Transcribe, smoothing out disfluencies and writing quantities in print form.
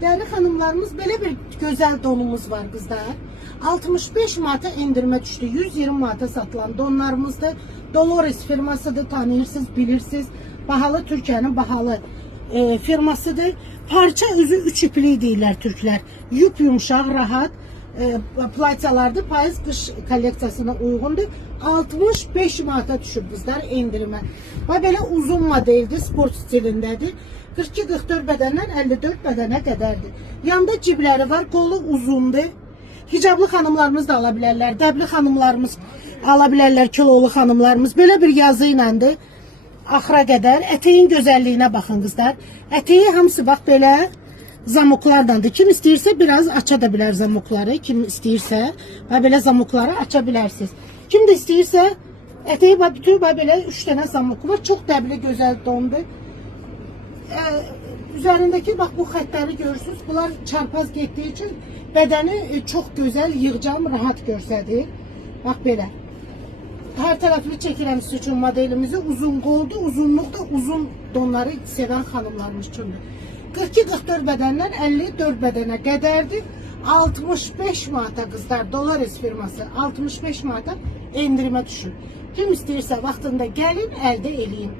Değerli hanımlarımız, böyle bir güzel donumuz var kızlar. 65 manata indirme düştü. 120 manata satılan donlarımızda. Dolores firmasıdır, tanıyırsınız, bilirsiniz. Bahalı, Türkiye'nin bahalı firmasıdır. Parça özü 3 ipliği deyirlər Türkler. Yup yumuşaq, rahat platyalardır. Payız qış kolleksiyasına uyğundur. 65 manata düşüb kızlar indirime. Və belə uzun modeldir, sport stilindədir. 42-44 bədəndən 54 bədənə qədərdir. Yanda cibləri var, qolu uzundur. Hicablı xanımlarımız da ala bilərlər, dəbli xanımlarımız ala bilərlər, kilolu xanımlarımız. Belə bir yazı iləndir. Axıra qədər. Ətəyin gözəlliyinə baxın qızlar. Ətəyi hamısı bax belə zamoklardandır. Kim istəyirsə biraz aça da bilər zamokları. Kim istəyirsə və belə zamokları aça bilərsiniz. Kim də istəyirsə ətəyi bütün belə 3 dənə zamok var. Çox dəbli gözəl dondur. Üzerindeki bak bu xətləri görürsünüz. Bunlar çarpaz getdiyi için bədəni çox gözəl, yığcam, rahat görsədir. Bax belə. Hər tərəfli çəkirəm sizin üçün modelimizi. Uzun qoldu, uzunluq da uzun donları sevən xanımlarımız üçündür. 42-44 bədəndən 54 bədənə qədərdir. 65 manata qızlar, Dolores firması 65 manata endirimə düşür. Kim istəyirsə vaxtında gəlin, əldə eləyin.